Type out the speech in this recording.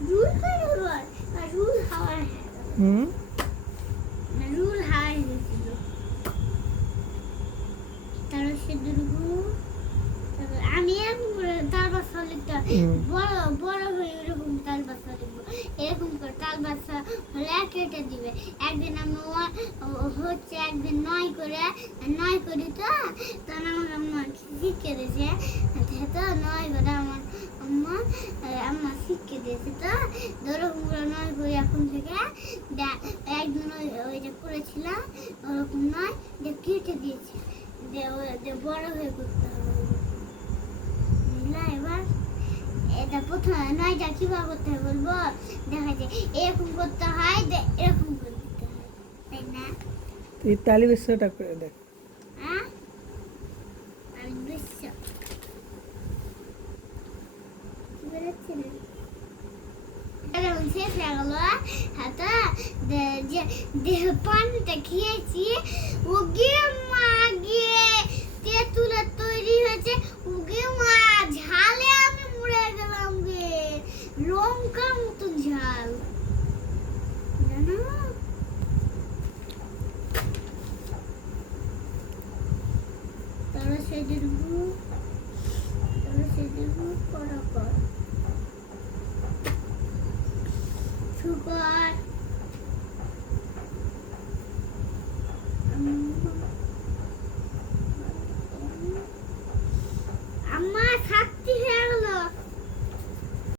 rule করে rule হাওয়া rule হাওয়া হয়েছিল তার সে দুর্গু আমি এরকম করে তাল বাসা লিখতে বড় বড় হয়ে এরকম তাল বাসা লিখবো এরকম করে তাল বাসা হলে কেটে দিবে একদিন আমি হচ্ছে একদিন নয় করি তো তখন আমার আম্মা শিখে দিয়েছে তো নয় করে আমার আম্মা শিখে দিয়েছে তো ওরকম করে নয় করে এখন থেকে একদিন ওই যে করেছিলাম ওরকম নয় যে কেটে দিয়েছে যে বড় হয়ে করতে হবে এবার এটা প্রথমে নয়টা কিভাবে করতে হয় বলবো দেখা যায় এরকম করতে হয় এরকম করতে হয় তাই না তুই তালি বিশ্বটা করে দেখ হ্যাঁ আমি বিশ্ব কি বলেছি না এরকম শেষ হয়ে গেল হাতে যে পানিটা খেয়েছি ওগে মাগে তেঁতুলে তৈরি হয়েছে ওগে মা ঝালে আমি মরে গেলাম গে লঙ্কার মতো ঝাল জানো তারা সেদিন